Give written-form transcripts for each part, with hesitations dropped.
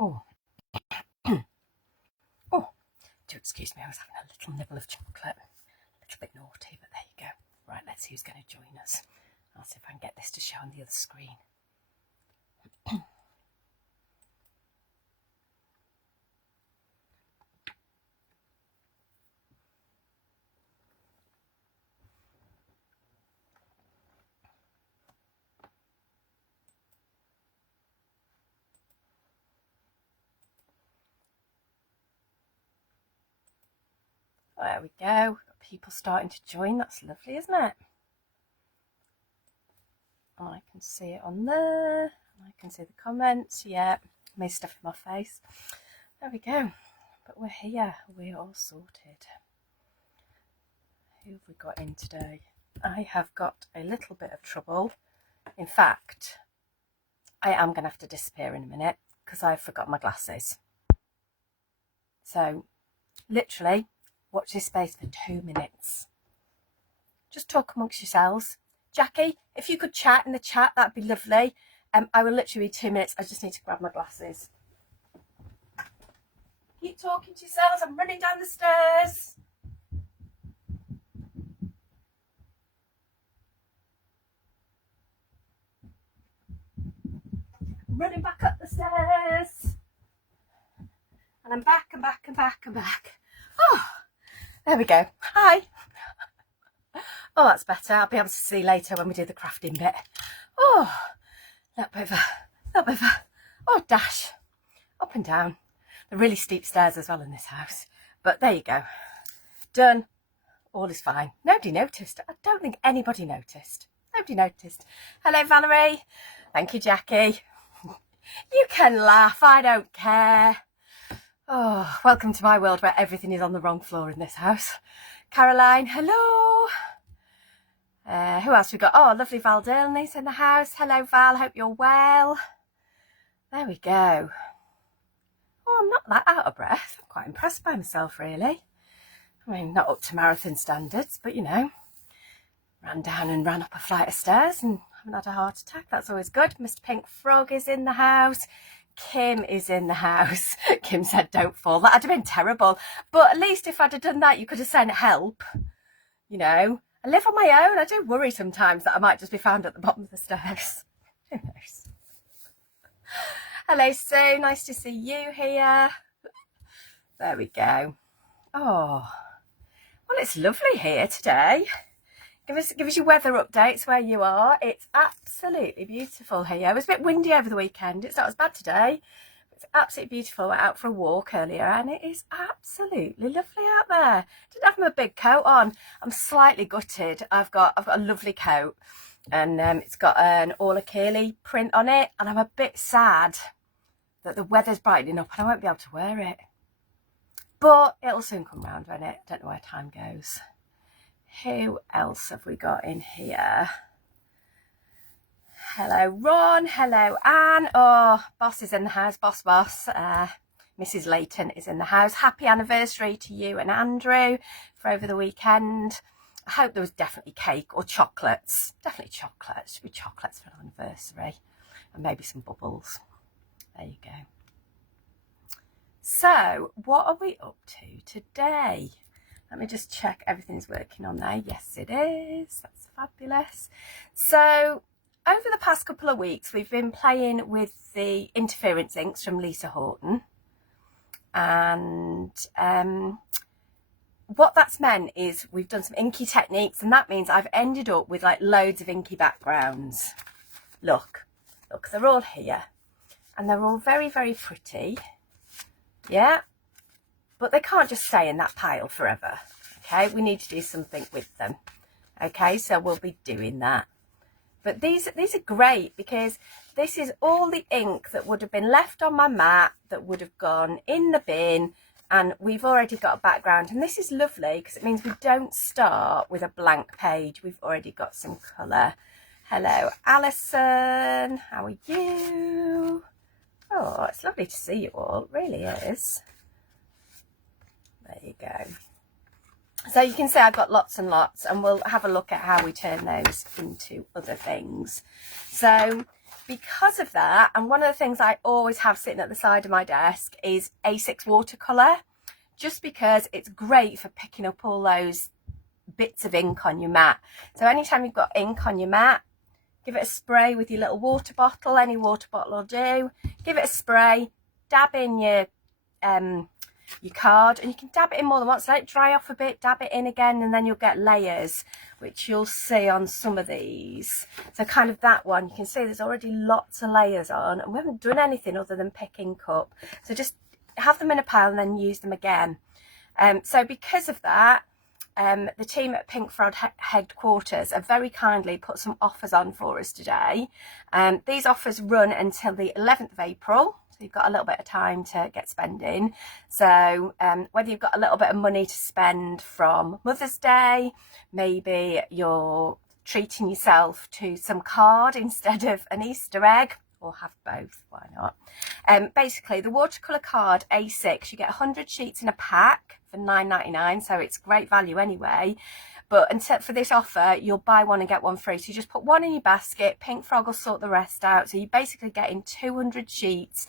Oh, oh, do excuse me, I was having a little nibble of chocolate. A little bit naughty, but there you go. Right, let's see who's going to join us. I'll see if I can get this to show on the other screen. There we go. Got people starting to join. That's lovely, isn't it? I can see it on there. I can see the comments. Yeah, made stuff in my face. There we go. But we're here. We're all sorted. Who have we got in today? I have got a little bit of trouble. In fact, I am going to have to disappear in a minute because I forgot my glasses. So, literally, watch this space for 2 minutes. Just talk amongst yourselves. Jackie, if you could chat in the chat, that'd be lovely. I will literally be 2 minutes. I just need to grab my glasses. Keep talking to yourselves. I'm running down the stairs. Running back up the stairs. And I'm back and back and back and back. Oh, there we go. Hi. Oh, that's better. I'll be able to see later when we do the crafting bit. Oh, a little bit of a, oh, dash. Up and down. They're really steep stairs as well in this house. But there you go. Done. All is fine. Nobody noticed. I don't think anybody noticed. Nobody noticed. Hello, Valerie. Thank you, Jackie. You can laugh. I don't care. Oh, welcome to my world where everything is on the wrong floor in this house. Caroline, hello. Who else we got? Oh, lovely Val Dillney's in the house. Hello, Val. Hope you're well. There we go. Oh, I'm not that out of breath. I'm quite impressed by myself, really. I mean, not up to marathon standards, but, you know, ran down and ran up a flight of stairs and haven't had a heart attack. That's always good. Mr. Pink Frog is in the house. Kim is in the house. Kim said, don't fall. That'd have been terrible. But at least if I'd have done that, you could have sent help. You know, I live on my own. I do worry sometimes that I might just be found at the bottom of the stairs. Who knows? Hello, Sue. Nice to see you here. There we go. Oh, well, it's lovely here today. Give us your weather updates where you are. It's absolutely beautiful here. It was a bit windy over the weekend. It's not as bad today. It's absolutely beautiful. I went out for a walk earlier and it is absolutely lovely out there. Didn't have my big coat on. I'm slightly gutted. I've got a lovely coat and it's got an All Achilles print on it, and I'm a bit sad that the weather's brightening up and I won't be able to wear it. But it'll soon come round, won't it? Don't know where time goes. Who else have we got in here? Hello, Ron. Hello, Anne. Oh, Boss is in the house. Boss. Mrs. Layton is in the house. Happy anniversary to you and Andrew for over the weekend. I hope there was definitely cake or chocolates. Definitely chocolates. Should be chocolates for an anniversary. And maybe some bubbles. There you go. So, what are we up to today? Let me just check everything's working on there. Yes, it is. That's fabulous. So, over the past couple of weeks, we've been playing with the interference inks from Lisa Horton. And what that's meant is we've done some inky techniques, and that means I've ended up with like loads of inky backgrounds. Look, they're all here. And they're all very, very pretty. Yeah. But they can't just stay in that pile forever. Okay, we need to do something with them. Okay, so we'll be doing that. But these are great because this is all the ink that would have been left on my mat that would have gone in the bin, and we've already got a background. And this is lovely because it means we don't start with a blank page. We've already got some colour. Hello, Alison. How are you? Oh, it's lovely to see you all. It really is. There you go. So you can see I've got lots and lots, and we'll have a look at how we turn those into other things. So because of that, and one of the things I always have sitting at the side of my desk is A6 watercolour, just because it's great for picking up all those bits of ink on your mat. So anytime you've got ink on your mat, give it a spray with your little water bottle. Any water bottle will do. Give it a spray, dab in your card, and you can dab it in more than once. Let it dry off a bit, dab it in again, and then you'll get layers, which you'll see on some of these. So kind of that one, you can see there's already lots of layers on, and we haven't done anything other than pick ink up. So just have them in a pile and then use them again. So because of that, the team at Pink Frog headquarters have very kindly put some offers on for us today. These offers run until the 11th of April. So you've got a little bit of time to get spending. So whether you've got a little bit of money to spend from Mother's Day, maybe you're treating yourself to some card instead of an Easter egg, or have both, why not? Basically, the watercolour card A6, you get 100 sheets in a pack for £9.99, so it's great value anyway. But until for this offer, you'll buy one and get one free. So you just put one in your basket, Pink Frog will sort the rest out. So you're basically getting 200 sheets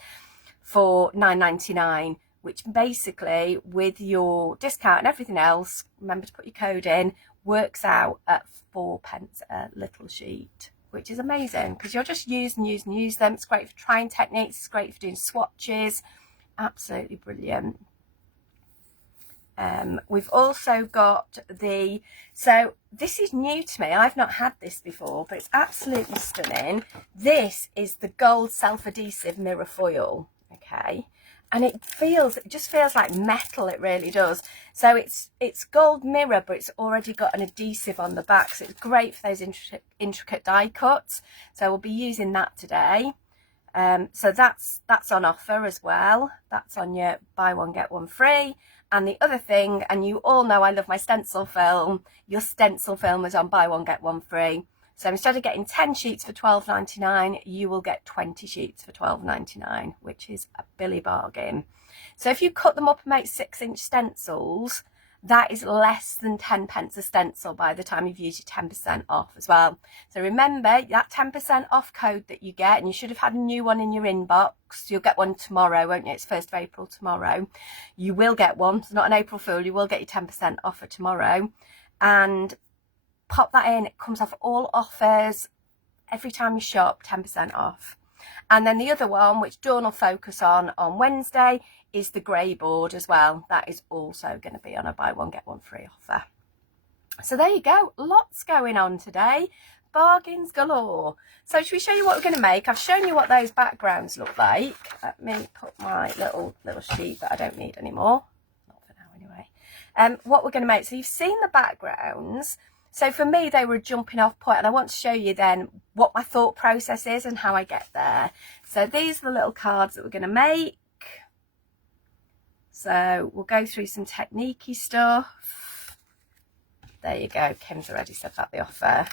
for £9.99, which basically, with your discount and everything else, remember to put your code in, works out at 4p a little sheet, which is amazing because you'll just use and use and use them. It's great for trying techniques, it's great for doing swatches, absolutely brilliant. We've also got so this is new to me, I've not had this before, but it's absolutely stunning. This is the gold self-adhesive mirror foil, okay, and it just feels like metal, it really does. So it's gold mirror, but it's already got an adhesive on the back, so it's great for those intricate die cuts. So we'll be using that today. So that's on offer as well. That's on your buy one get one free. And the other thing, and you all know I love my stencil film, your stencil film is on buy one get one free. So instead of getting 10 sheets for £12.99, you will get 20 sheets for £12.99, which is a billy bargain. So if you cut them up and make 6-inch stencils, that is less than 10p a stencil by the time you've used your 10% off as well. So remember that 10% off code that you get, and you should have had a new one in your inbox. You'll get one tomorrow, won't you? It's 1st of April tomorrow. You will get one. It's not an April Fool. You will get your 10% off for tomorrow. And pop that in. It comes off all offers. Every time you shop, 10% off. And then the other one, which Dawn will focus on Wednesday, is the grey board as well. That is also going to be on a buy one get one free offer. So there you go, lots going on today, bargains galore. So should we show you what we're going to make? I've shown you what those backgrounds look like. Let me put my little sheet that I don't need anymore, not for now anyway. What we're going to make, so you've seen the backgrounds. So for me, they were a jumping off point, and I want to show you then what my thought process is and how I get there. So these are the little cards that we're going to make. So we'll go through some technique-y stuff. There you go, Kim's already said about the offer.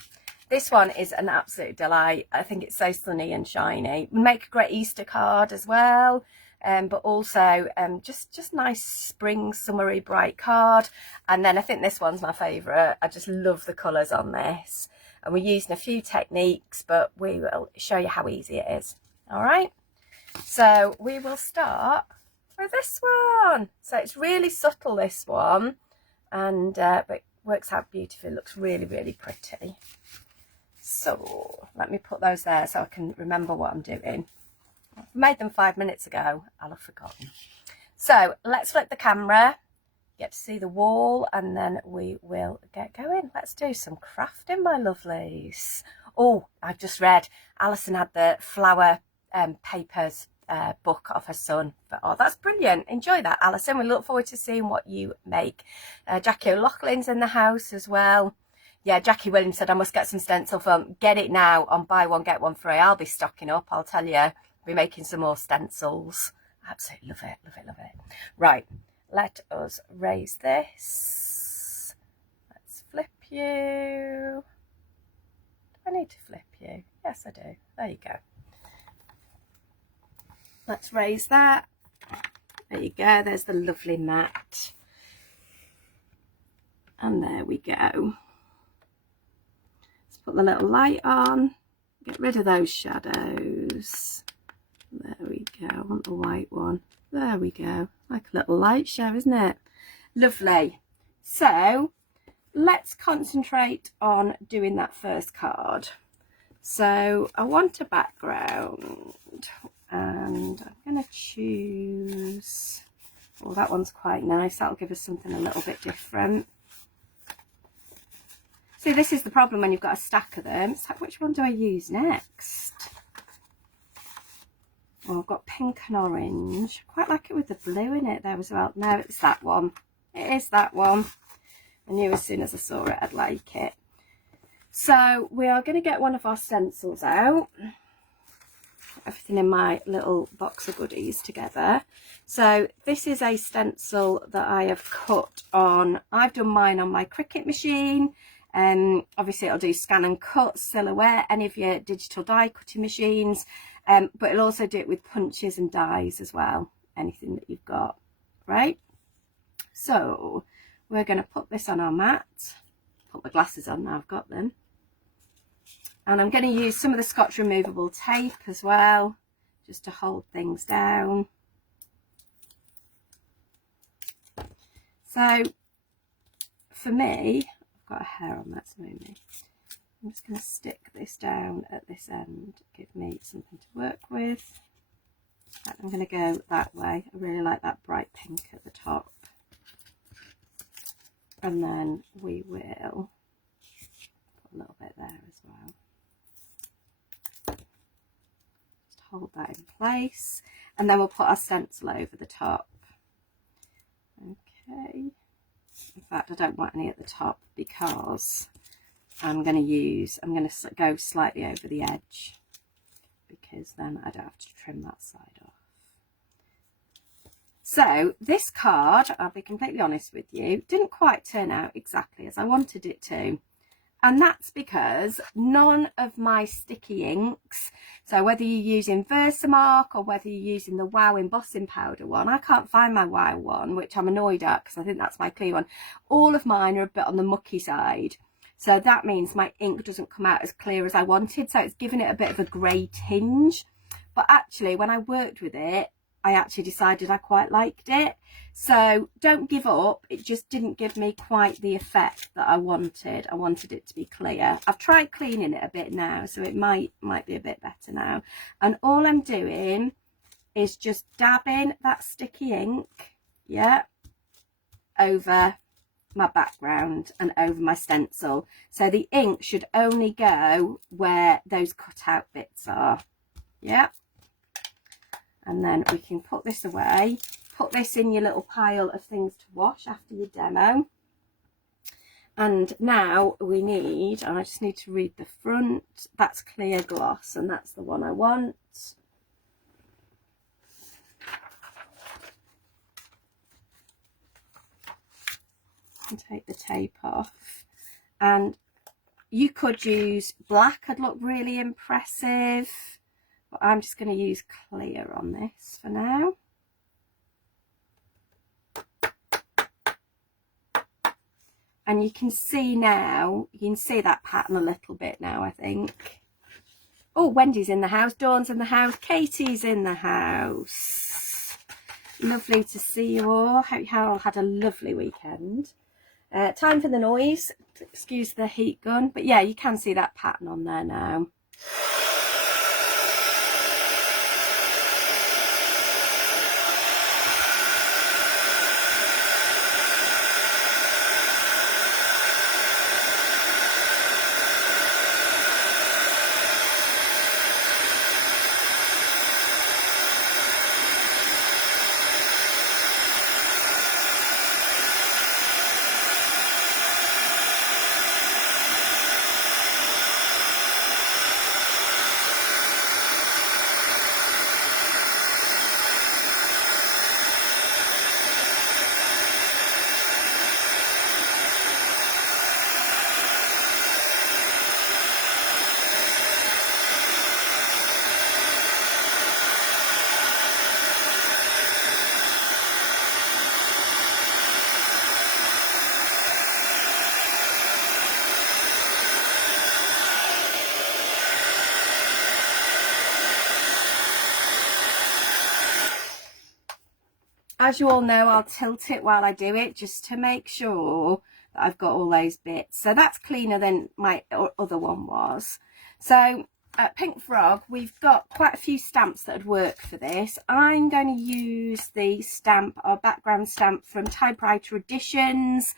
This one is an absolute delight. I think it's so sunny and shiny. We make a great Easter card as well, but also just nice spring, summery, bright card. And then I think this one's my favourite. I just love the colours on this. And we're using a few techniques, but we will show you how easy it is. All right, so we will start with this one. So it's really subtle, this one, and but it works out beautifully. It looks really, really pretty. So let me put those there so I can remember what I'm doing. I made them 5 minutes ago, I'll have forgotten. So let's flip the camera, get to see the wall, and then we will get going. Let's do some crafting, my lovelies. Oh, I've just read Alison had the flower papers book of her son. But, oh, that's brilliant. Enjoy that, Alison. We look forward to seeing what you make. Jackie O'Loughlin's in the house as well. Yeah, Jackie Williams said I must get some stencil film. Get it now on buy one get one free. I'll be stocking up, I'll tell you. I'll be making some more stencils. Absolutely love it, love it, love it. Right, let us raise this. Let's flip you. Do I need to flip you? Yes, I do. There you go. Let's raise that. There you go. There's the lovely mat. And there we go. Let's put the little light on. Get rid of those shadows. goes. There we go. I want the white one. There we go. Like a little light show, isn't it? Lovely. So let's concentrate on doing that first card. So I want a background, and I'm going to choose, oh, that one's quite nice. That'll give us something a little bit different. See, this is the problem when you've got a stack of them. It's like, which one do I use next? Oh, I've got pink and orange. I quite like it with the blue in it there as well. No, it's that one. It is that one. I knew as soon as I saw it I'd like it. So we are going to get one of our stencils out. Everything in my little box of goodies together. So this is a stencil that I have cut on. I've done mine on my Cricut machine. Obviously it'll do scan and cut, silhouette, any of your digital die cutting machines. But it'll also do it with punches and dies as well. Anything that you've got, right? So we're going to put this on our mat. Put my glasses on now, I've got them. And I'm going to use some of the Scotch removable tape as well, just to hold things down. So for me, I've got a hair on that's moving. I'm just going to stick this down at this end, give me something to work with. I'm going to go that way. I really like that bright pink at the top. And then we will put a little bit there as well. Just hold that in place. And then we'll put our stencil over the top. Okay. In fact, I don't want any at the top because I'm going to go slightly over the edge, because then I don't have to trim that side off. So this card, I'll be completely honest with you, didn't quite turn out exactly as I wanted it to. And that's because none of my sticky inks, so whether you're using Versamark or whether you're using the Wow embossing powder one, I can't find my Wow one, which I'm annoyed at because I think that's my clear one. All of mine are a bit on the mucky side. So that means my ink doesn't come out as clear as I wanted. So it's giving it a bit of a grey tinge. But actually, when I worked with it, I actually decided I quite liked it. So don't give up. It just didn't give me quite the effect that I wanted. I wanted it to be clear. I've tried cleaning it a bit now, so it might be a bit better now. And all I'm doing is just dabbing that sticky ink, yeah, over my background and over my stencil. So the ink should only go where those cut out bits are, yeah. And then we can put this away, put this in your little pile of things to wash after your demo. And now we need, I just need to read the front, that's clear gloss, and that's the one I want. And take the tape off. And you could use black, I'd look really impressive. But I'm just going to use clear on this for now. And you can see now, you can see that pattern a little bit now, I think. Oh, Wendy's in the house, Dawn's in the house, Katie's in the house. Lovely to see you all. Hope you all had a lovely weekend. Time for the noise. Excuse the heat gun. But yeah, you can see that pattern on there now. as you all know, I'll tilt it while I do it just to make sure that I've got all those bits. So that's cleaner than my other one was. So at Pink Frog, we've got quite a few stamps that would work for this. I'm going to use the stamp, our background stamp from Typewriter Editions,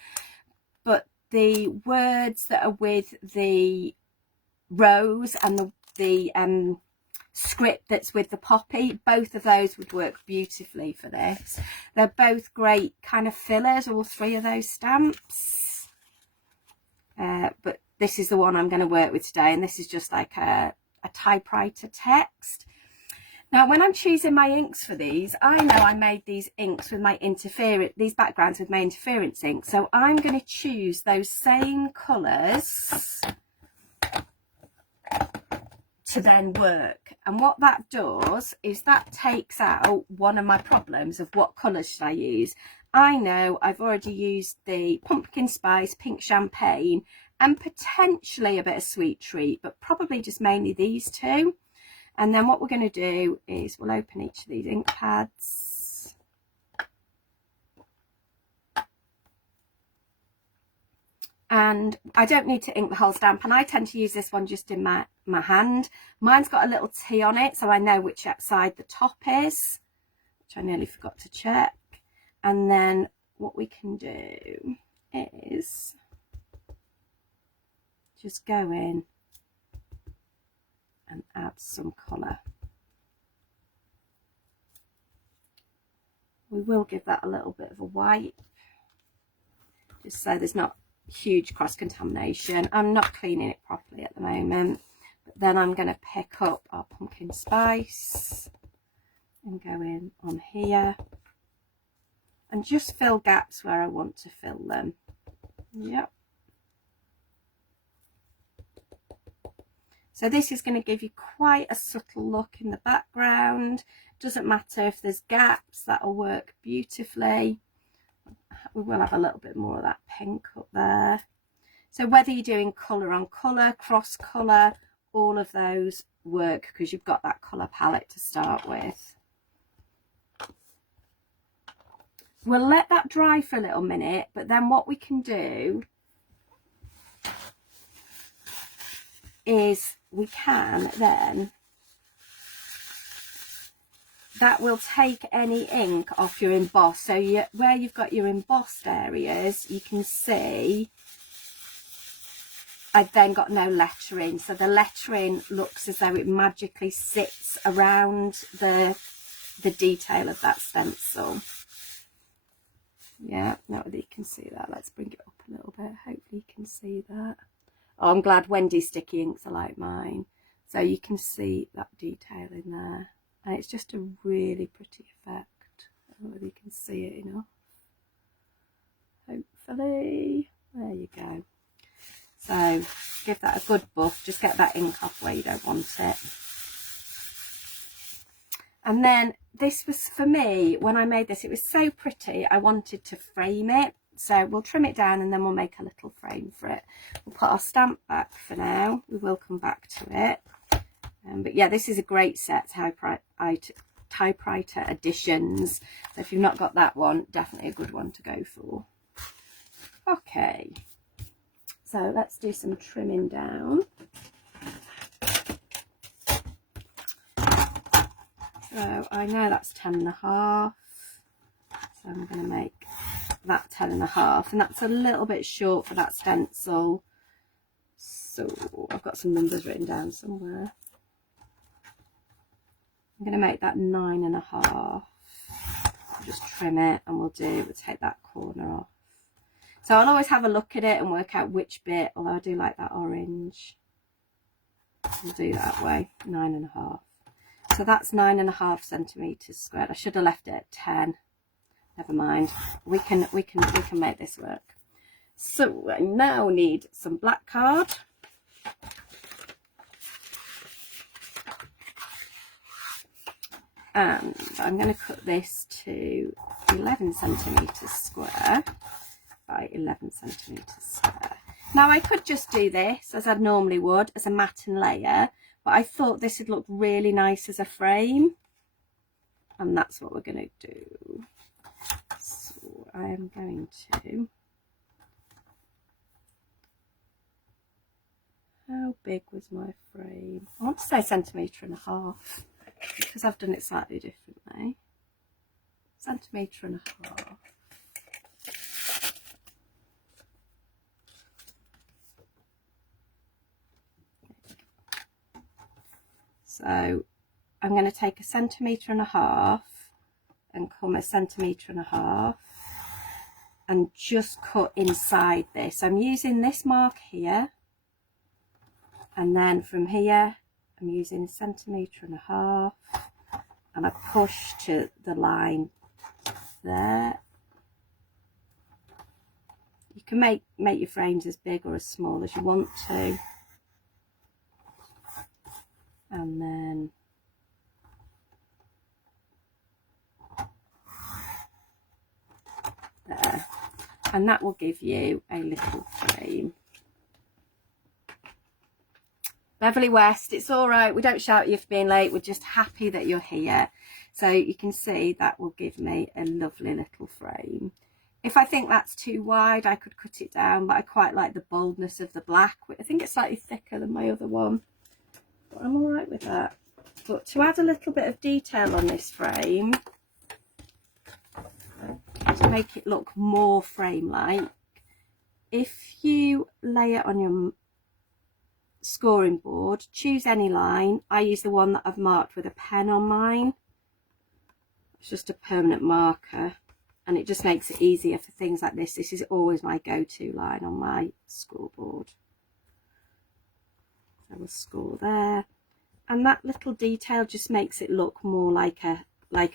but the words that are with the rose and the script that's with the poppy, both of those would work beautifully for this. They're both great kind of fillers, all three of those stamps. But this is the one I'm going to work with today, and this is just like a typewriter text. Now, when I'm choosing my inks for these, I know I made these inks with my these backgrounds with my interference ink, so I'm going to choose those same colours to then work. And what that does is that takes out one of my problems of what colours should I use. I know I've already used the pumpkin spice, pink champagne, and potentially a bit of sweet treat, but probably just mainly these two. And then what we're going to do is we'll open each of these ink pads. And I don't need to ink the whole stamp, and I tend to use this one just in my hand. Mine's got a little T on it, so I know which side the top is, which I nearly forgot to check. And then what we can do is just go in and add some colour. We will give that a little bit of a wipe, just so there's not huge cross-contamination. I'm not cleaning it properly at the moment, but then I'm going to pick up our pumpkin spice and go in on here and just fill gaps where I want to fill them. Yep. So this is going to give you quite a subtle look in the background. Doesn't matter if there's gaps, that'll work beautifully. We will have a little bit more of that pink up there. So whether you're doing colour on colour, cross colour, all of those work because you've got that colour palette to start with. We'll let that dry for a little minute, but then what we can do is we can then, that will take any ink off your emboss. So where you've got your embossed areas, you can see I've then got no lettering. So the lettering looks as though it magically sits around the detail of that stencil. Yeah, not whether you can see that. Let's bring it up a little bit. Hopefully you can see that. Oh, I'm glad Wendy's sticky inks are like mine. So you can see that detail in there. And it's just a really pretty effect. I don't know whether you can see it enough. Hopefully. There you go. So give that a good buff. Just get that ink off where you don't want it. And then this was, for me, when I made this, it was so pretty, I wanted to frame it. So we'll trim it down and then we'll make a little frame for it. We'll put our stamp back for now. We will come back to it. But yeah, this is a great set, Typewriter Editions. So if you've not got that one, definitely a good one to go for. Okay, so let's do some trimming down. So I know that's 10.5, so I'm going to make that 10.5, and that's a little bit short for that stencil. So I've got some numbers written down somewhere. I'm going to make that 9.5. Just trim it, and we'll take that corner off. So I'll always have a look at it and work out which bit, although I do like that orange. We'll do that way, 9.5. So that's 9.5 centimeters squared. I should have left it at 10. Never mind. We can make this work. So I now need some black card. And I'm going to cut this to 11 centimeters square by 11 centimeters square. Now I could just do this as I normally would, as a matten layer, but I thought this would look really nice as a frame, and that's what we're going to do. I am going to, how big was my frame? I want to say 1.5 cm, because I've done it slightly differently. 1.5 cm. So I'm going to take 1.5 cm and come 1.5 cm and just cut inside this. I'm using this mark here, and then from here I'm using 1.5 cm and I push to the line there. You can make your frames as big or as small as you want to. And then there, and that will give you a little frame. Beverly West, it's all right, we don't shout at you for being late, we're just happy that you're here. So you can see that will give me a lovely little frame. If I think that's too wide, I could cut it down, but I quite like the boldness of the black. I think it's slightly thicker than my other one, but I'm all right with that. But to add a little bit of detail on this frame, to make it look more frame-like, if you lay it on your scoring board, choose any line. I use the one that I've marked with a pen on mine. It's just a permanent marker, and it just makes it easier for things like this. This is always my go-to line on my scoreboard. So we'll score there. And that little detail just makes it look more like a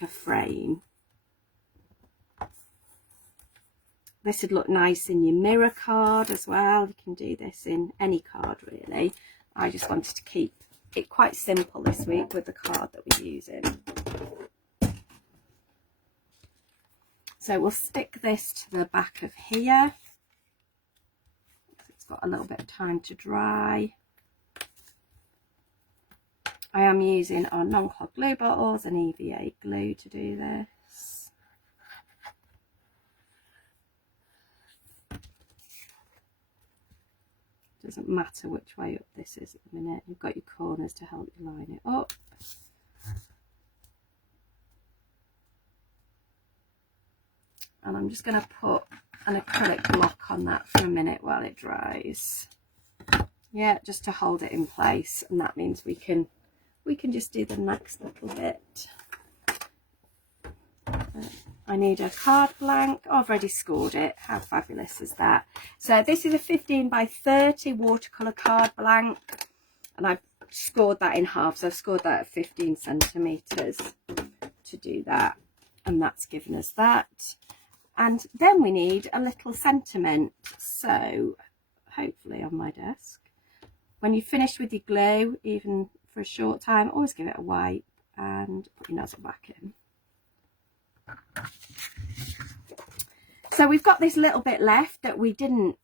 frame. This would look nice in your mirror card as well. You can do this in any card really. I just wanted to keep it quite simple this week with the card that we're using. So we'll stick this to the back of here. It's got a little bit of time to dry. I am using our non-clog glue bottles and EVA glue to do this. Doesn't matter which way up this is at the minute. You've got your corners to help you line it up. And I'm just going to put an acrylic lock on that for a minute while it dries. Yeah, just to hold it in place, and that means we can just do the next little bit. I need a card blank. Oh, I've already scored it. How fabulous is that? So this is a 15 by 30 watercolour card blank, and I've scored that in half. So I've scored that at 15 centimetres to do that, and that's given us that. And then we need a little sentiment. So hopefully on my desk, when you've finished with your glue, even for a short time, always give it a wipe and put your nozzle back in. So we've got this little bit left that we didn't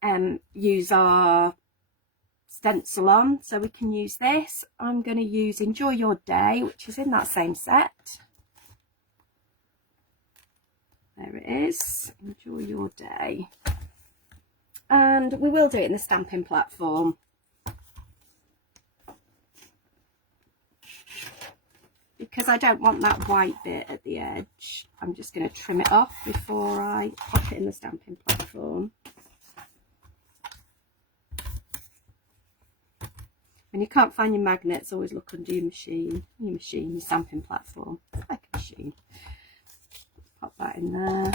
use our stencil on, so we can use this. I'm going to use Enjoy Your Day, which is in that same set. There it is, Enjoy Your Day. And we will do it in the stamping platform. Because I don't want that white bit at the edge, I'm just going to trim it off before I pop it in the stamping platform. When you can't find your magnets, always look under your machine, your stamping platform. It's like a machine. Pop that in there.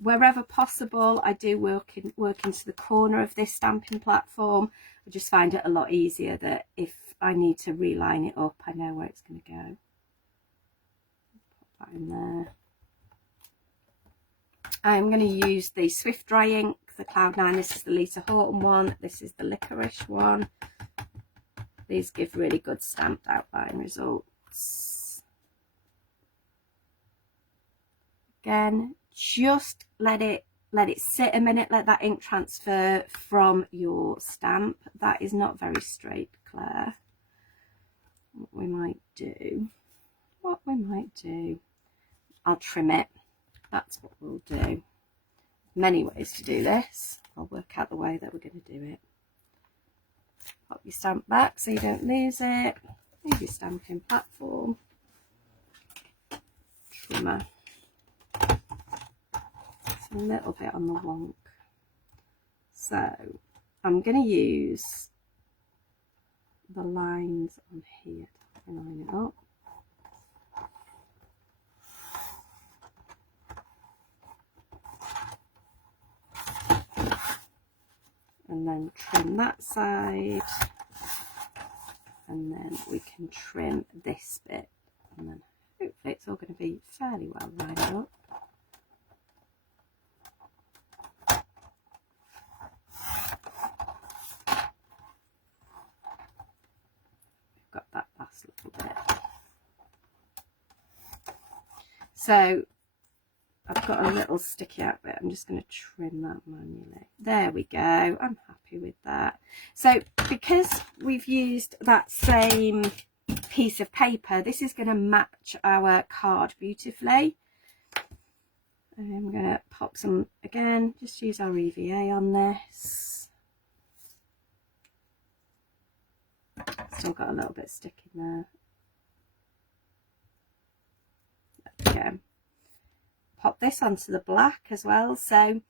Wherever possible, I do work into the corner of this stamping platform. I just find it a lot easier that if I need to reline it up, I know where it's going to go. Pop that in there. I'm going to use the Swift Dry ink, the Cloud9. This is the Lisa Horton one. This is the Licorice one. These give really good stamped outline results. Again, just let it sit a minute, let that ink transfer from your stamp. That is not very straight, Claire. What we might do, what we might do, I'll trim it. That's what we'll do. Many ways to do this. I'll work out the way that we're going to do it. Pop your stamp back so you don't lose it. Leave your stamping platform. Trimmer. It's a little bit on the wonk. So I'm going to use the lines on here to line it up. And then trim that side, and then we can trim this bit, and then hopefully it's all going to be fairly well lined up. We've got that last little bit. So I've got a little sticky out bit. I'm just going to trim that manually. There we go. I'm happy with that. So because we've used that same piece of paper, this is going to match our card beautifully. And I'm going to pop some, again, just use our EVA on this. Still got a little bit sticking there. There we go. Pop this onto the black as well. So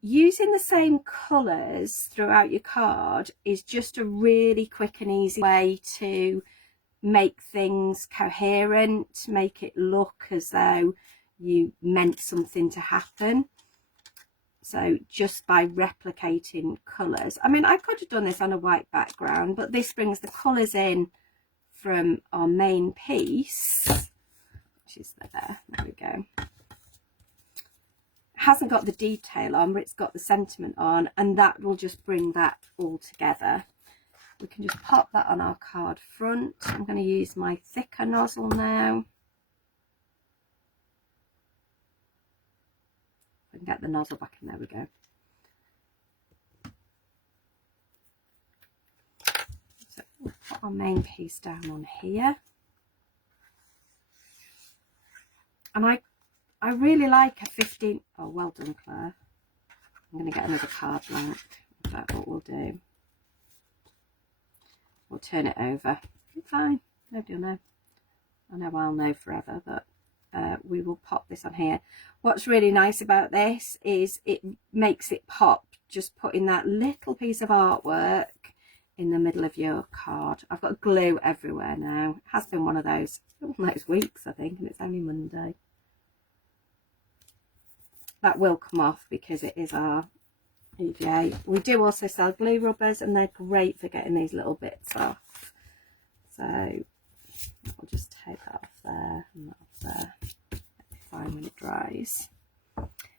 using the same colours throughout your card is just a really quick and easy way to make things coherent, make it look as though you meant something to happen. So just by replicating colours. I mean, I could have done this on a white background, but this brings the colours in from our main piece, which is there. There we go. Hasn't got the detail on, but it's got the sentiment on, and that will just bring that all together. We can just pop that on our card front. I'm going to use my thicker nozzle now. I can get the nozzle back in, there we go. So we'll put our main piece down on here. And I really like a 15, oh well done Claire. I'm going to get another card blank. That's what we'll do. We'll turn it over. Fine, nobody will know. I know I'll know forever, but we will pop this on here. What's really nice about this is it makes it pop, just putting that little piece of artwork in the middle of your card. I've got glue everywhere now. It has been one of those weeks, I think, and it's only Monday. That will come off because it is our EVA. We do also sell glue rubbers, and they're great for getting these little bits off. So I'll just take that off there and that off there. It'll be fine when it dries.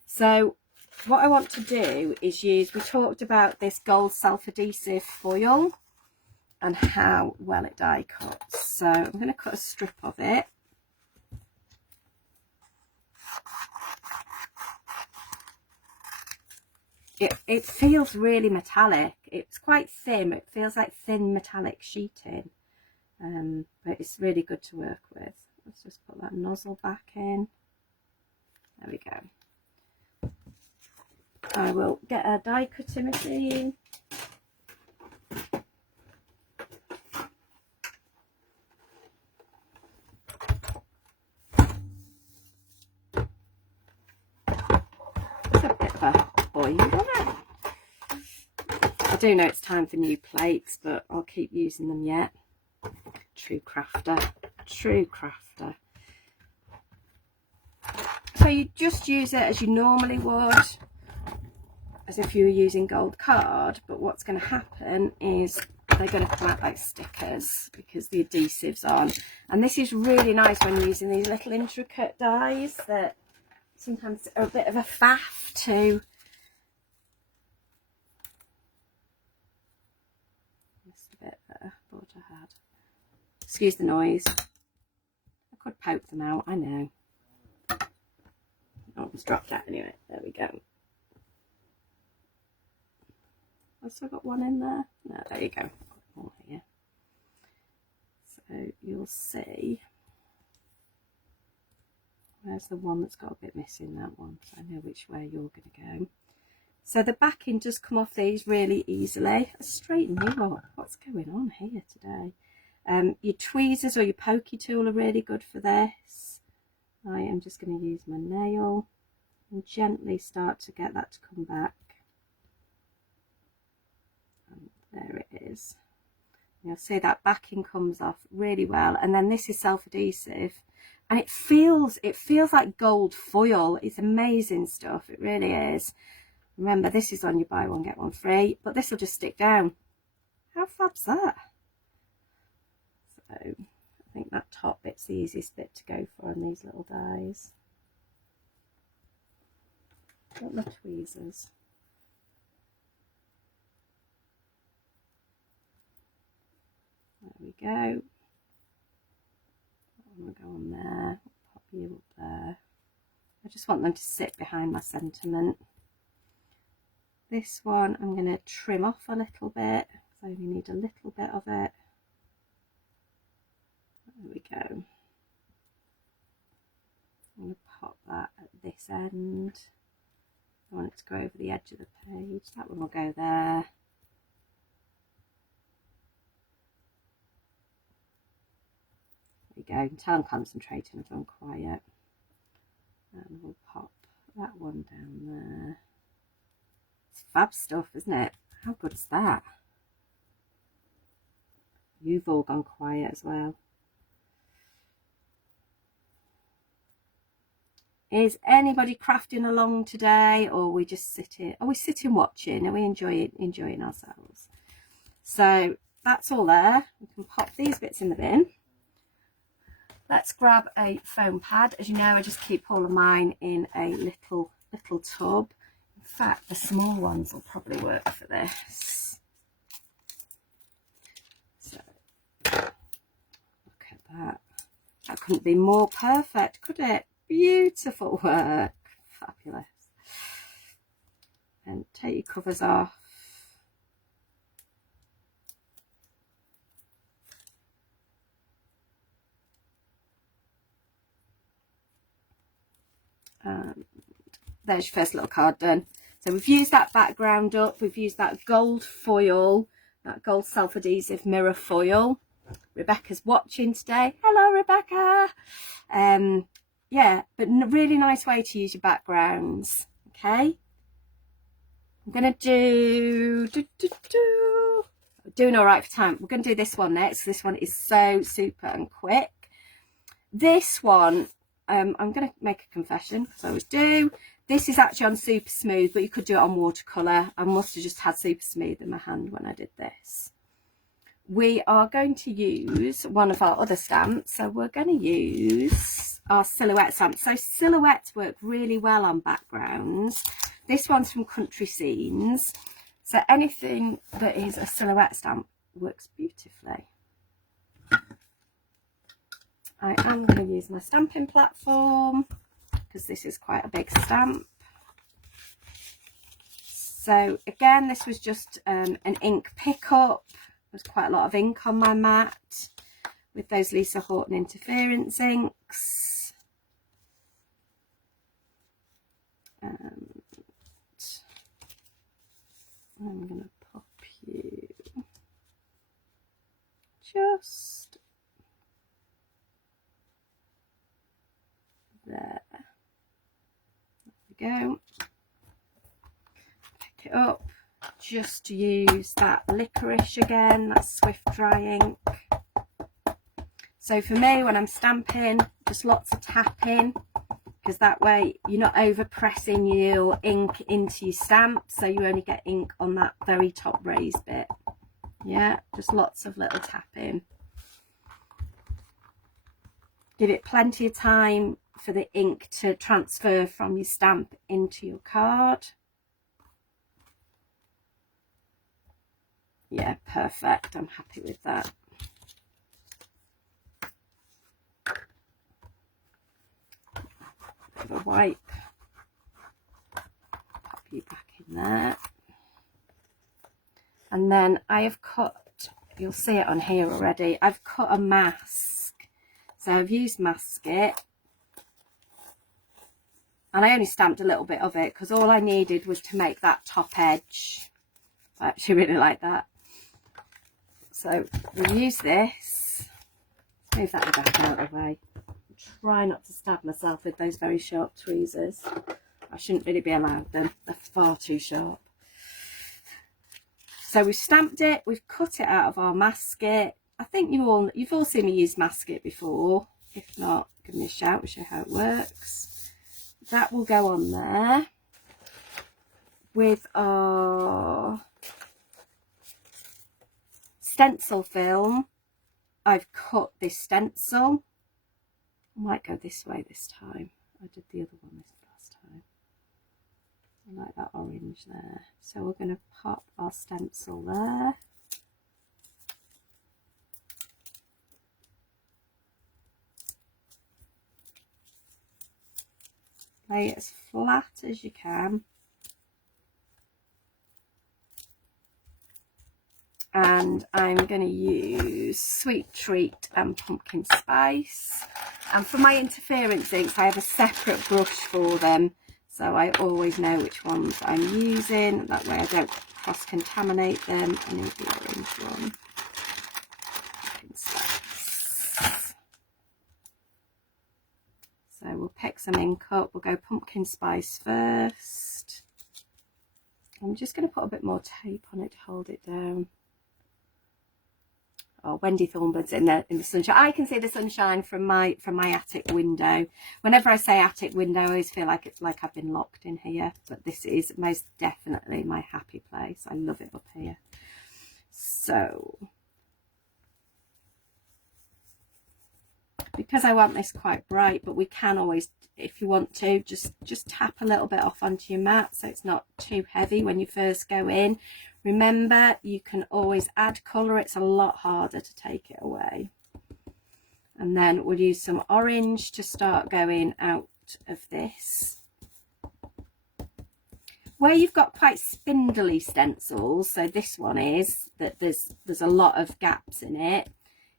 So what I want to do is use, we talked about this gold self-adhesive foil and how well it die cuts. So I'm going to cut a strip of it. It feels really metallic. It's quite thin. It feels like thin metallic sheeting, but it's really good to work with. Let's just put that nozzle back in. There we go. I will get a die cutting machine. It's a bit of a boil, isn't it? I do know it's time for new plates, but I'll keep using them yet. True crafter, true crafter. So you just use it as you normally would, as if you were using gold card, but what's going to happen is they're going to come out like stickers because the adhesive's on. And this is really nice when using these little intricate dies that sometimes are a bit of a faff to thought I had. Excuse the noise. I could poke them out, I know. Oh, it's dropped out anyway. There we go. I've still got one in there. No, there you go. More here. So you'll see There's the one that's got a bit missing, that one, so I know which way you're going to go. So the backing does come off these really easily. Let's straighten you up. What's going on here today? Your tweezers or your pokey tool are really good for this. I am just going to use my nail and gently start to get that to come back. And there it is. You'll see that backing comes off really well, and then this is self-adhesive, and it feels like gold foil. It's amazing stuff, it really is. Remember, this is on your buy one get one free, but this will just stick down. How fab's that? So I think that top bit's the easiest bit to go for on these little dies. Got my tweezers. There we go. I'm going to go on there. I'll pop you up there. I just want them to sit behind my sentiment. This one I'm going to trim off a little bit, because I only need a little bit of it. There we go. I'm going to pop that at this end. I want it to go over the edge of the page. That one will go there. There we go. You can tell I'm concentrating, I've gone quiet. And we'll pop that one down there. It's fab stuff, isn't it? How good is that? You've all gone quiet as well. Is anybody crafting along today, or are we just sitting? Are we sitting watching? Are we enjoying ourselves? So that's all there. We can pop these bits in the bin. Let's grab a foam pad. As you know, I just keep all of mine in a little tub. In fact, the small ones will probably work for this. So look at that. That couldn't be more perfect, could it? Beautiful work. Fabulous. And take your covers off. There's your first little card done. So we've used that background up, we've used that gold foil, that gold self-adhesive mirror foil. Rebecca's watching today. Hello, Rebecca. Yeah, but really nice way to use your backgrounds. Okay, I'm gonna doing all right for time. We're gonna do this one next. This one is so super and quick. This one, I'm gonna make a confession, because I always do. This is actually on super smooth, but you could do it on watercolor. I must have just had super smooth in my hand when I did this. We are going to use one of our other stamps. So we're going to use our silhouette stamp. So silhouettes work really well on backgrounds. This one's from Country Scenes. So anything that is a silhouette stamp works beautifully. I am going to use my stamping platform, because this is quite a big stamp. So again, this was just an ink pickup. There's quite a lot of ink on my mat with those Lisa Horton interference inks. And I'm going to pop you just there. There we go. Pick it up. Just use that licorice again, that swift dry ink. So for me, when I'm stamping, just lots of tapping, because that way you're not over pressing your ink into your stamp, so you only get ink on that very top raised bit. Yeah, just lots of little tapping. Give it plenty of time for the ink to transfer from your stamp into your card. Yeah, perfect. I'm happy with that. Bit of a wipe. Pop you back in there. And then I have cut, you'll see it on here already, I've cut a mask. So I've used Mask It. And I only stamped a little bit of it because all I needed was to make that top edge. I actually really like that. So we'll use this. Move that back out of the way. Try not to stab myself with those very sharp tweezers. I shouldn't really be allowed them. They're far too sharp. So we've stamped it. We've cut it out of our masket. I think you've all seen me use masket before. If not, give me a shout. We'll show you how it works. That will go on there with our stencil film. I've cut this stencil. I might go this way this time. I did the other one this last time. I like that orange there. So we're going to pop our stencil there. Lay it as flat as you can. And I'm going to use Sweet Treat and Pumpkin Spice. And for my interference inks, I have a separate brush for them, so I always know which ones I'm using. That way I don't cross-contaminate them. I need the orange one. Pumpkin Spice. So we'll pick some ink up. We'll go Pumpkin Spice first. I'm just going to put a bit more tape on it to hold it down. Oh, Wendy Thornbird's in the sunshine. I can see the sunshine from my attic window. Whenever I say attic window, I always feel like it's like I've been locked in here. But this is most definitely my happy place. I love it up here. So, because I want this quite bright, but we can always, if you want to, just tap a little bit off onto your mat so it's not too heavy when you first go in. Remember, you can always add colour. It's a lot harder to take it away. And then we'll use some orange to start going out of this. Where you've got quite spindly stencils, so this one is, that there's a lot of gaps in it.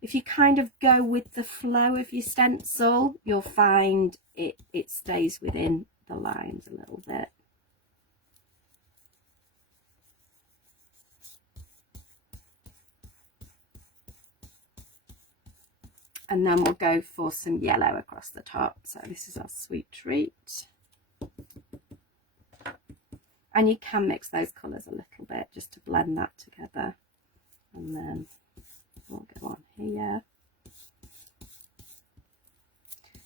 If you kind of go with the flow of your stencil, you'll find it stays within the lines a little bit. And then we'll go for some yellow across the top. So this is our Sweet Treat. And you can mix those colours a little bit just to blend that together. And then we'll go on here.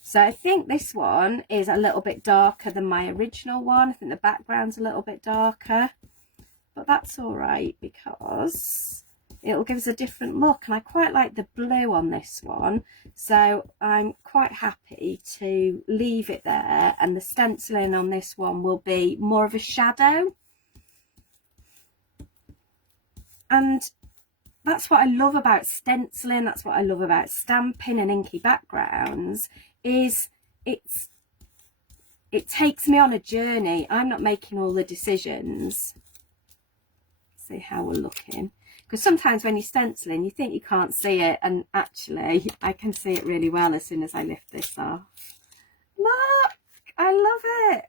So I think this one is a little bit darker than my original one. I think the background's a little bit darker. But that's all right because it'll give us a different look, and I quite like the blue on this one, so I'm quite happy to leave it there, and the stenciling on this one will be more of a shadow. And that's what I love about stenciling, that's what I love about stamping and Inky Backgrounds, is it takes me on a journey. I'm not making all the decisions. See how we're looking. Because sometimes when you're stenciling, you think you can't see it, and actually I can see it really well as soon as I lift this off. Look, I love it.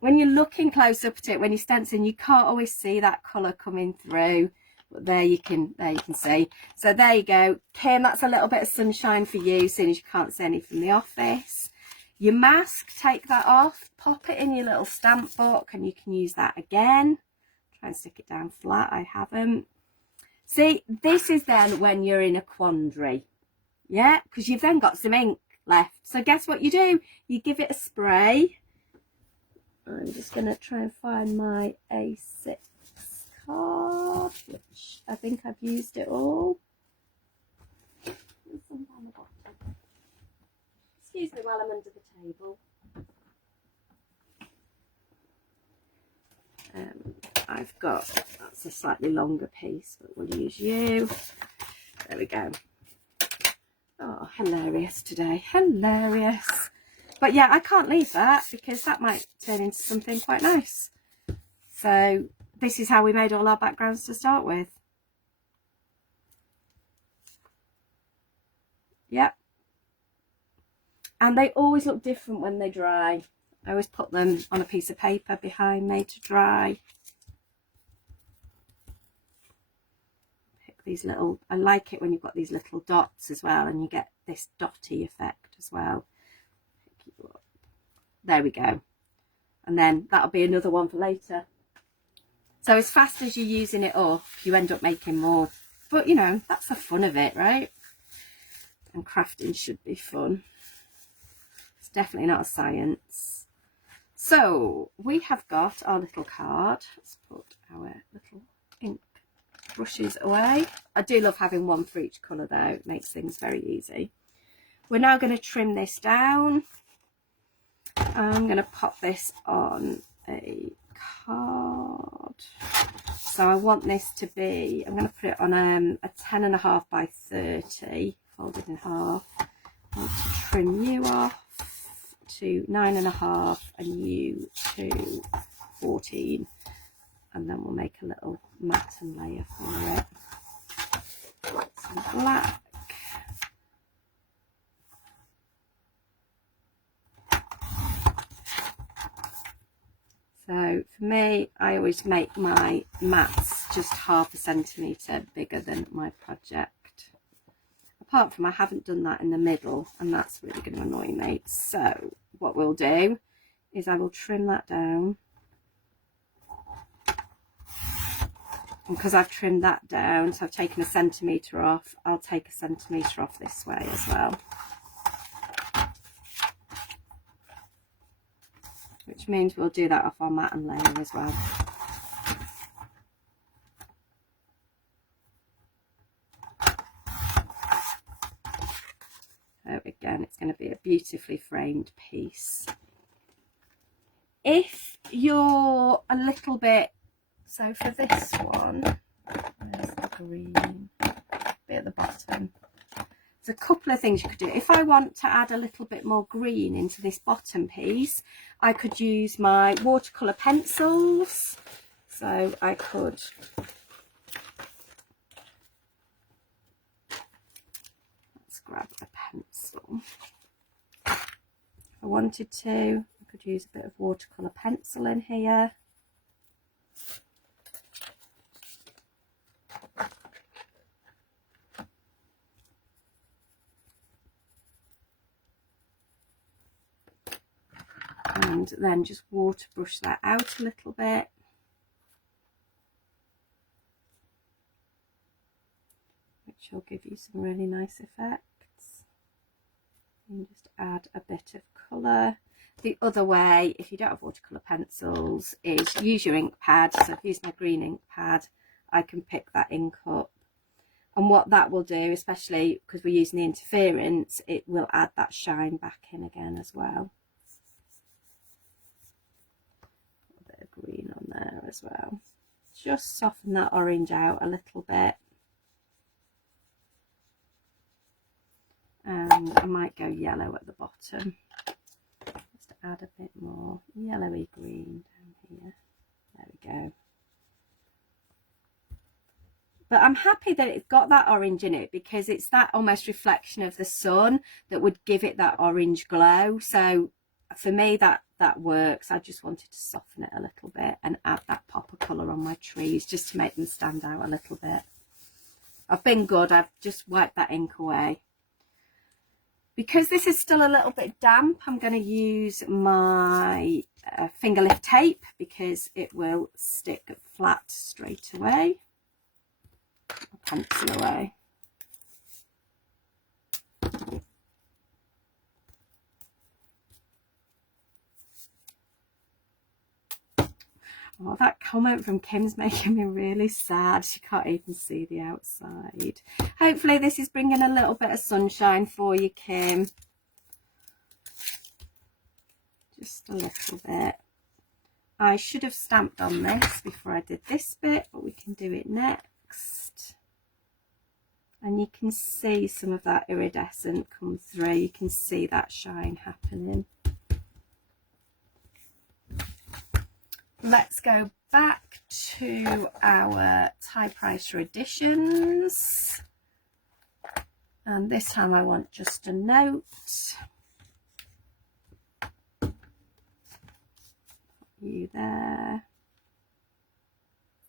When you're looking close up at it, when you're stenciling, you can't always see that colour coming through, but there you can see. So there you go, Kim, that's a little bit of sunshine for you, as soon as you can't see any from the office. Your mask, take that off, pop it in your little stamp book, and you can use that again. Try and stick it down flat. I haven't. See, this is then when you're in a quandary. Yeah, because you've then got some ink left. So guess what you do? You give it a spray. I'm just going to try and find my A6 card, which I think I've used it all. Excuse me while I'm under the table. I've got, that's a slightly longer piece, but we'll use you. There we go. Oh, hilarious today, hilarious. But yeah, I can't leave that because that might turn into something quite nice. So this is how we made all our backgrounds to start with. Yep. And they always look different when they dry. I always put them on a piece of paper behind me to dry. Pick these little, I like it when you've got these little dots as well, and you get this dotty effect as well. Pick you up. There we go. And then that'll be another one for later. So as fast as you're using it up, you end up making more. But, you know, that's the fun of it, right? And crafting should be fun. It's definitely not a science. So we have got our little card. Let's put our little ink brushes away. I do love having one for each colour though. It makes things very easy. We're now going to trim this down. I'm going to pop this on a card. So I want this to be, I'm going to put it on a 10.5 by 30, folded in half. I want to trim you off to 9.5 and you to 14, and then we'll make a little matten layer for it. Some black. So for me, I always make my mats just 0.5 centimetre bigger than my project. Apart from I haven't done that in the middle, and that's really going to annoy me. So what we'll do is I will trim that down. And because I've trimmed that down, so I've taken 1 centimetre off, I'll take 1 centimetre off this way as well. Which means we'll do that off our matten layer as well. So again, it's going to be a beautifully framed piece. If you're a little bit, so for this one, where's the green bit at the bottom? There's a couple of things you could do. If I want to add a little bit more green into this bottom piece, I could use my watercolour pencils. So I could grab a pencil. If I wanted to, I could use a bit of watercolour pencil in here. And then just water brush that out a little bit. Which will give you some really nice effects. And just add a bit of colour. The other way, if you don't have watercolour pencils, is use your ink pad. So if I use my green ink pad, I can pick that ink up. And what that will do, especially because we're using the interference, it will add that shine back in again as well. A bit of green on there as well. Just soften that orange out a little bit. And I might go yellow at the bottom. Just add a bit more yellowy green down here. There we go. But I'm happy that it's got that orange in it, because it's that almost reflection of the sun that would give it that orange glow. So for me, that works. I just wanted to soften it a little bit and add that pop of colour on my trees just to make them stand out a little bit. I've been good. I've just wiped that ink away. Because this is still a little bit damp, I'm going to use my finger lift tape, because it will stick flat straight away. I'll pencil away. Oh, that comment from Kim's making me really sad. She can't even see the outside. Hopefully this is bringing a little bit of sunshine for you, Kim. Just a little bit. I should have stamped on this before I did this bit, but we can do it next. And you can see some of that iridescent come through. You can see that shine happening. Let's go back to our typewriter editions, and this time I want just a note. you there.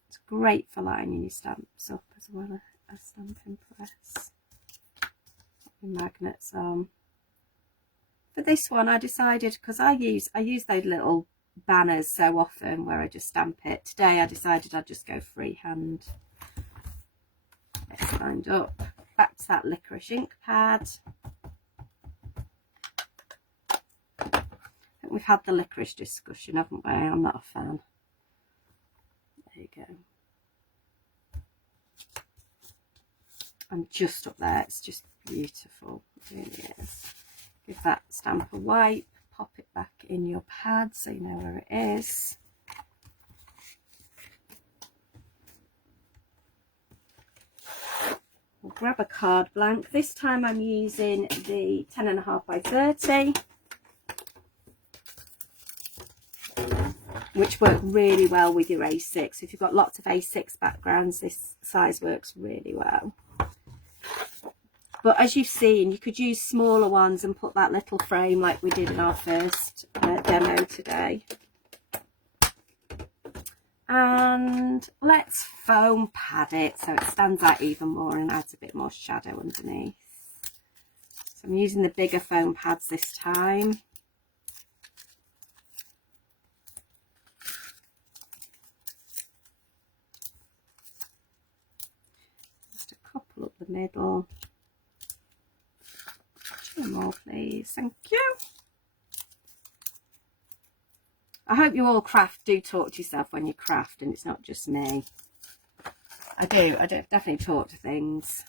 It's great for lining your stamps up as well as stamping press. Put your magnets on. For this one, I decided, because I use those little banners so often where I just stamp it. Today I decided I'd just go freehand. It's lined up. Back to that licorice ink pad. I think we've had the licorice discussion, haven't we? I'm not a fan. There you go. I'm just up there. It's just beautiful. It really is. Give that stamp a wipe. Pop it back in your pad so you know where it is. We'll grab a card blank. This time I'm using the 10.5 by 30, which work really well with your A6. If you've got lots of A6 backgrounds, this size works really well. But as you've seen, you could use smaller ones and put that little frame like we did in our first demo today. And let's foam pad it so it stands out even more and adds a bit more shadow underneath. So I'm using the bigger foam pads this time. Just a couple up the middle. Two more please, thank you. I hope you all do talk to yourself when you craft, and it's not just me. I definitely talk to things.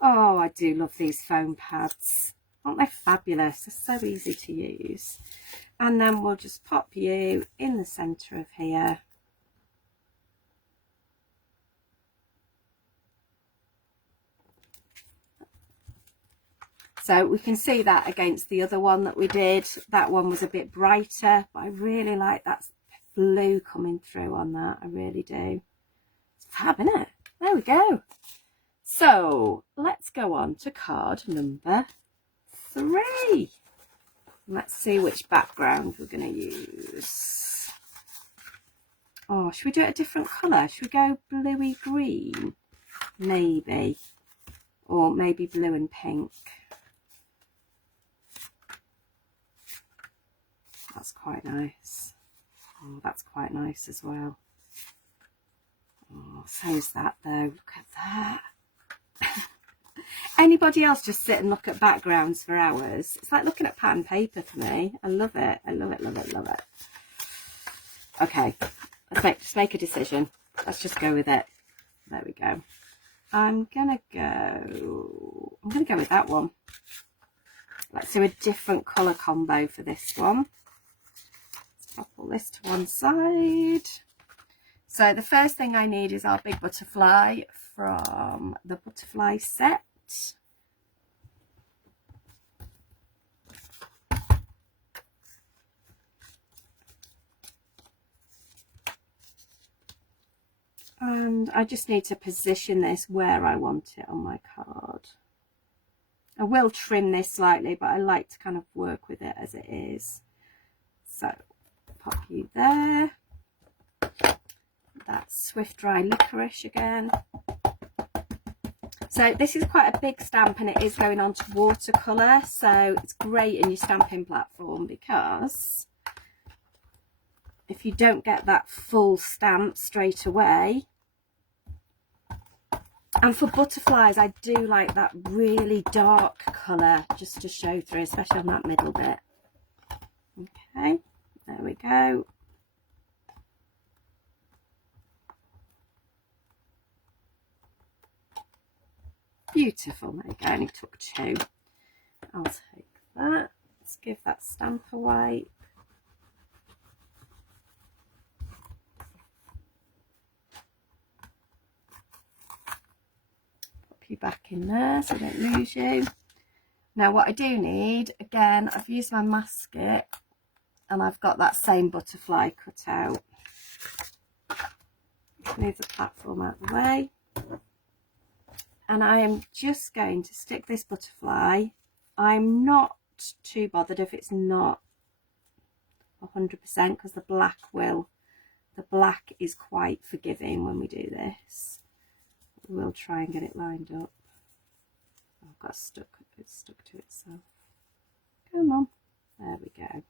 Oh, I do love these foam pads. Aren't they fabulous? They're so easy to use. And then we'll just pop you in the centre of here. So we can see that against the other one that we did. That one was a bit brighter, but I really like that blue coming through on that. I really do. It's fab, isn't it? There we go. So let's go on to card number 3. Let's see which background we're going to use. Oh, should we do it a different colour? Should we go bluey green? Maybe. Or maybe blue and pink. That's quite nice. Oh, that's quite nice as well. Oh, so is that though. Look at that. Anybody else just sit and look at backgrounds for hours? It's like looking at pad and paper for me. I love it. I love it, love it, love it. Okay, let's just make a decision. Let's just go with it. There we go. I'm gonna go with that one. Let's do a different colour combo for this one. Pop all this to one side. So the first thing I need is our big butterfly from the butterfly set. And I just need to position this where I want it on my card. I will trim this slightly, but I like to kind of work with it as it is. So pop you there. That's Swift Dry Licorice again. So this is quite a big stamp and it is going on to watercolour, so it's great in your stamping platform because if you don't get that full stamp straight away, and for butterflies I do like that really dark colour just to show through, especially on that middle bit. Okay, there we go. Beautiful. There you go. I only took 2. I'll take that. Let's give that stamp a wipe. Pop you back in there so I don't lose you. Now what I do need, again, I've used my masket and I've got that same butterfly cut out. Move the platform out of the way. And I am just going to stick this butterfly. I'm not too bothered if it's not 100%, because the black is quite forgiving when we do this. We'll try and get it lined up. Oh, I've got it's stuck to itself. Come on, there we go.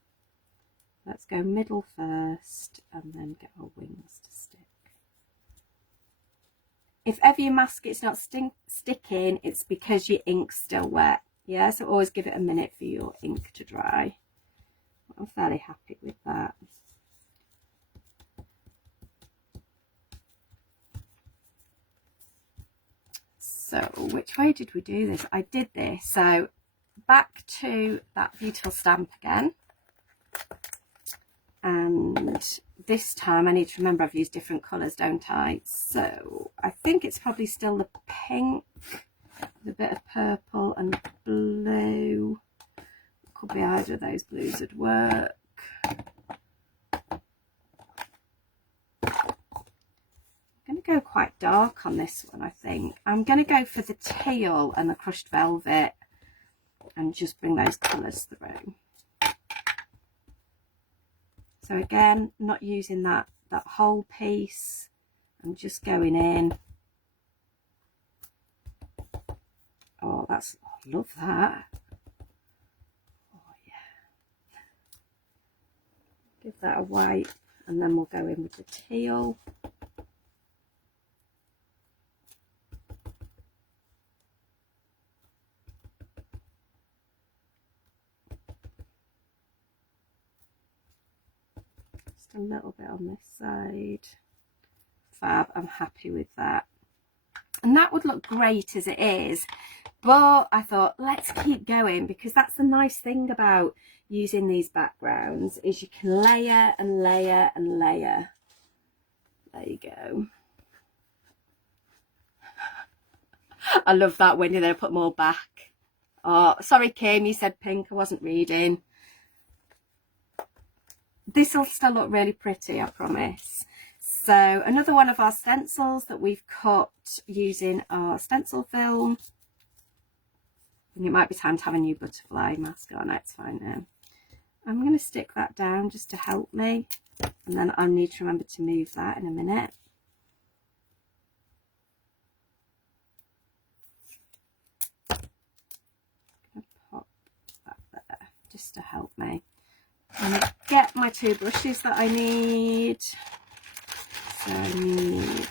Let's go middle first and then get our wings to stick. If ever your masket's not sticking, it's because your ink's still wet. Yeah, so always give it a minute for your ink to dry. I'm fairly happy with that. So which way did we do this? I did this. So back to that beautiful stamp again. And this time I need to remember I've used different colours, don't I? So I think it's probably still the pink with a bit of purple and blue. Could be either of those blues would work. I'm going to go quite dark on this one, I think. I'm going to go for the teal and the crushed velvet and just bring those colours through. So again, not using that whole piece. I'm just going in. Oh, I love that. Oh yeah. Give that a wipe and then we'll go in with the teal. Just a little bit on this side. Fab, I'm happy with that. And that would look great as it is, but I thought let's keep going, because that's the nice thing about using these backgrounds is you can layer and layer and layer. There you go. I love that when you're there, put more back. Oh, sorry Kim, you said pink, I wasn't reading. This will still look really pretty, I promise. So another one of our stencils that we've cut using our stencil film. And it might be time to have a new butterfly mask on. It's fine now. I'm going to stick that down just to help me. And then I'll need to remember to move that in a minute. I'm going to pop that there just to help me. I'm going to get my two brushes that I need. So I need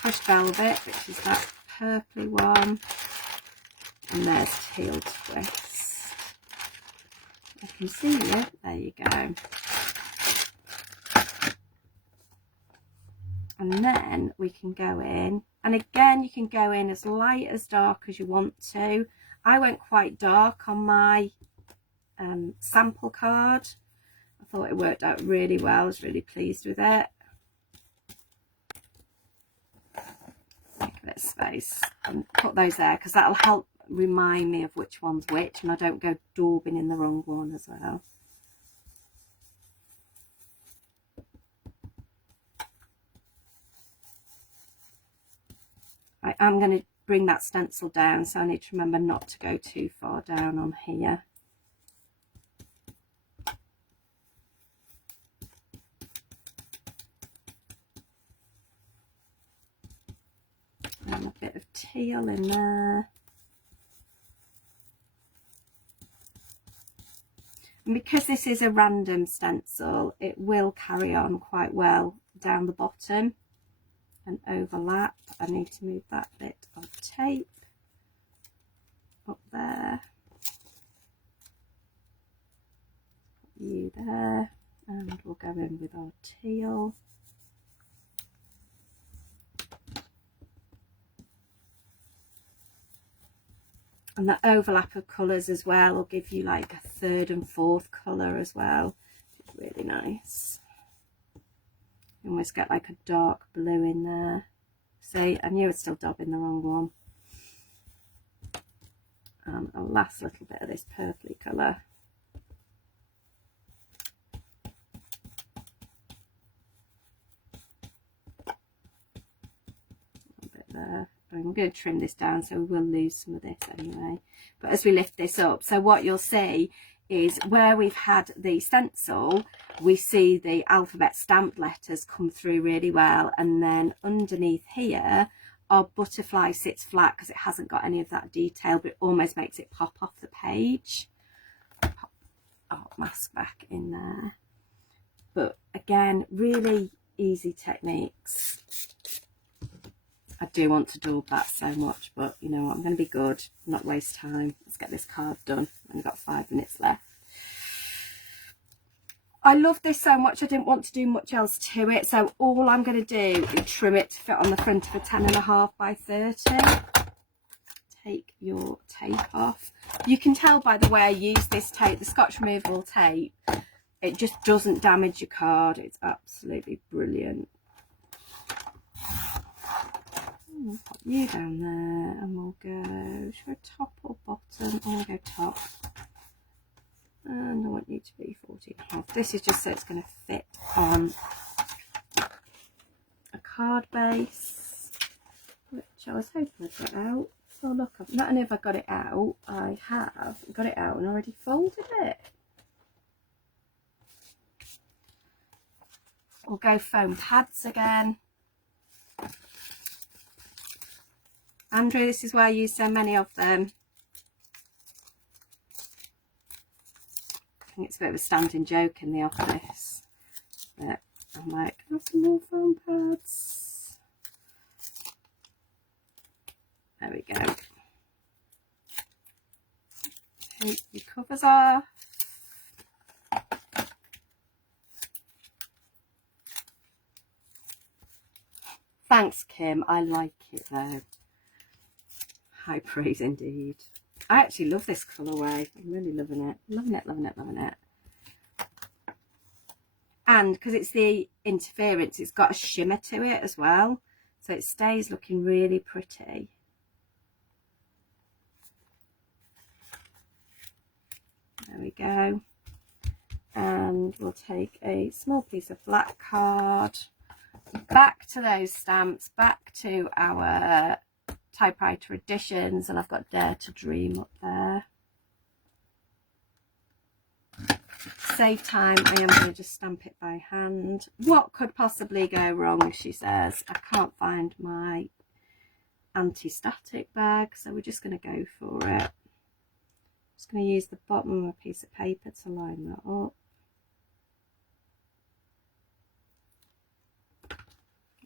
crushed velvet, which is that purpley one, and there's teal twist. I can see you. There you go. And then we can go in, and again you can go in as light as dark as you want to. I went quite dark on my sample card. I thought it worked out really well. I was really pleased with it. Make a bit of space and put those there, because that'll help remind me of which one's which, and I don't go daubing in the wrong one as well. I am going to bring that stencil down, so I need to remember not to go too far down on here. And a bit of teal in there. And because this is a random stencil, it will carry on quite well down the bottom and overlap. I need to move that bit of tape up there. Put you there, and we'll go in with our teal. And the overlap of colours as well will give you like a third and fourth colour as well, which is really nice. You almost get like a dark blue in there. See, I knew I'd still dab in the wrong one. And a last little bit of this purpley colour. A bit there. I'm going to trim this down, so we will lose some of this anyway. But as we lift this up, so what you'll see is where we've had the stencil, we see the alphabet stamped letters come through really well, and then underneath here our butterfly sits flat because it hasn't got any of that detail, but it almost makes it pop off the page. Pop our mask back in there. But again, really easy techniques. I do want to daub that so much, but you know what, I'm going to be good, not waste time. Let's get this card done. I've only got 5 minutes left. I love this so much, I didn't want to do much else to it, so all I'm going to do is trim it to fit on the front of a 10.5 by 30. Take your tape off. You can tell by the way I use this tape, the Scotch removable tape, it just doesn't damage your card. It's absolutely brilliant. We'll pop you down there and we'll go, should we go top or bottom? I want to go top. And I want you to be 14.5. This is just so it's going to fit on a card base, which I was hoping I'd get out. Oh look, not only have I got it out, I have got it out and already folded it. We'll go foam pads again. Andrew, this is why I use so many of them. I think it's a bit of a standing joke in the office. But I'm like, have some more foam pads. There we go. Take your covers off. Thanks, Kim. I like it though. High praise indeed. I actually love this colourway. I'm really loving it. Loving it, loving it, loving it. And because it's the interference, it's got a shimmer to it as well. So it stays looking really pretty. There we go. And we'll take a small piece of black card. Back to those stamps, back to our typewriter editions, and I've got Dare to Dream up there. Save time, I am going to just stamp it by hand. What could possibly go wrong, she says. I can't find my anti-static bag, so we're just going to go for it. Just going to use the bottom of a piece of paper to line that up.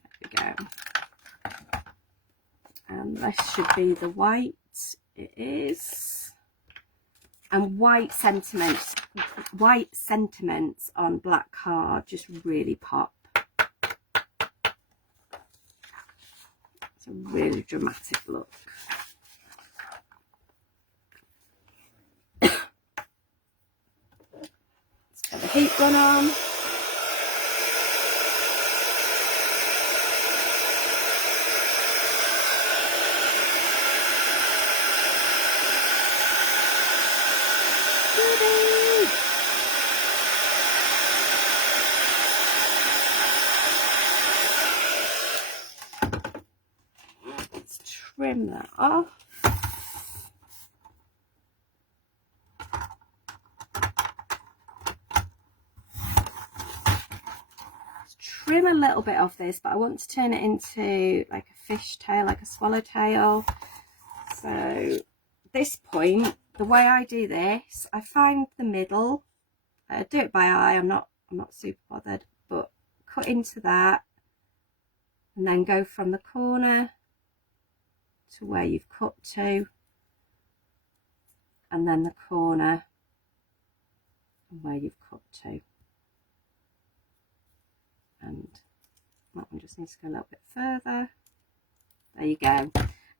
There we go. And this should be the white. It is. And white sentiments on black card just really pop. It's a really dramatic look. Let's get the heat gun on. Trim that off. Let's trim a little bit of this, but I want to turn it into like a fish tail, like a swallowtail. So at this point, the way I do this, I find the middle. I do it by eye. I'm not super bothered, but cut into that, and then go from the corner to where you've cut to, and then the corner and where you've cut to, and that one just needs to go a little bit further. There you go,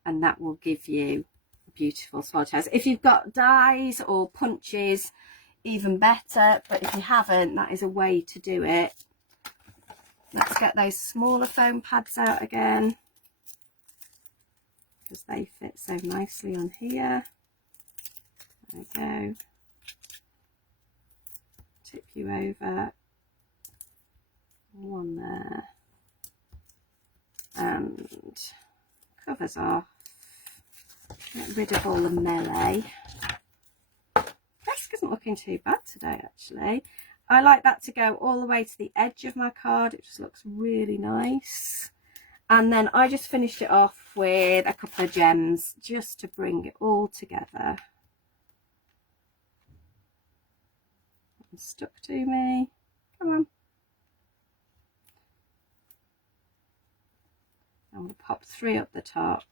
and that will give you beautiful swatches. If you've got dies or punches, even better, but if you haven't, that is a way to do it. Let's get those smaller foam pads out again, because they fit so nicely on here. There we go. Tip you over. One there. And covers off. Get rid of all the melee. Desk isn't looking too bad today, actually. I like that to go all the way to the edge of my card. It just looks really nice. And then I just finished it off with a couple of gems just to bring it all together. It's stuck to me. Come on. I'm going to pop 3 up the top.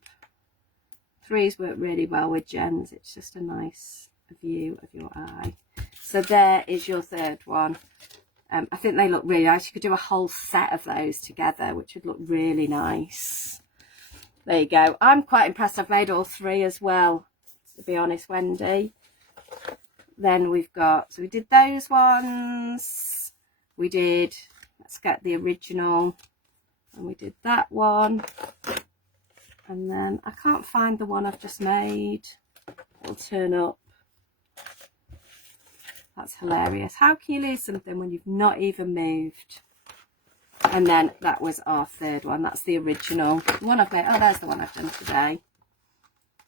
3s work really well with gems. It's just a nice view of your eye. So there is your third one. I think they look really nice. You could do a whole set of those together, which would look really nice. There you go. I'm quite impressed. I've made all 3 as well, to be honest, Wendy. Then we've got, so we did those ones. We did, let's get the original. And we did that one. And then I can't find the one I've just made. It'll turn up. That's hilarious. How can you lose something when you've not even moved? And then that was our third one. That's the original. The one I've made. Oh, there's the one I've done today.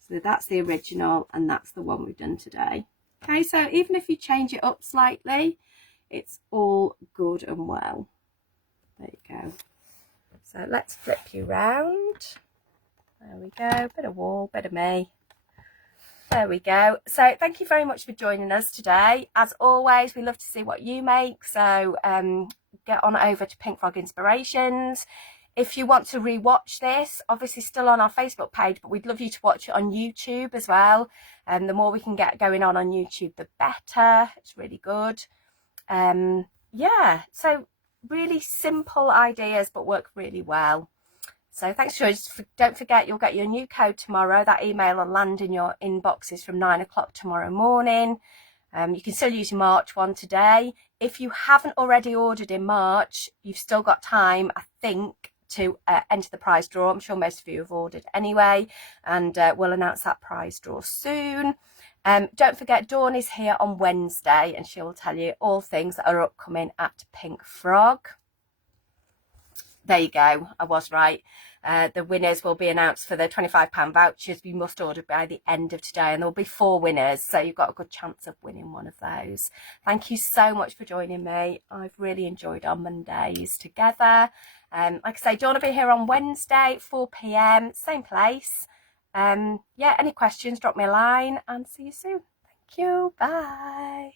So that's the original, and that's the one we've done today. Okay, so even if you change it up slightly, it's all good and well. There you go. So let's flip you round. There we go. Bit of wall, bit of me. There we go. So thank you very much for joining us today. As always, we love to see what you make. So get on over to Pink Frog Inspirations. If you want to re-watch this, obviously still on our Facebook page, but we'd love you to watch it on YouTube as well. The more we can get going on YouTube, the better. It's really good. Yeah, so really simple ideas, but work really well. So thanks for joining. Don't forget, you'll get your new code tomorrow. That email will land in your inboxes from 9 o'clock tomorrow morning. You can still use your March one today. If you haven't already ordered in March, you've still got time, I think, to enter the prize draw. I'm sure most of you have ordered anyway, and we'll announce that prize draw soon. Don't forget, Dawn is here on Wednesday, and she will tell you all things that are upcoming at Pink Frog. There you go, I was right. The winners will be announced for the £25 vouchers. You must order by the end of today, and there will be 4 winners, so you've got a good chance of winning one of those. Thank you so much for joining me. I've really enjoyed our Mondays together. Like I say, Dawn will be here on Wednesday, 4 PM, same place. Yeah, any questions, drop me a line, and see you soon. Thank you, bye.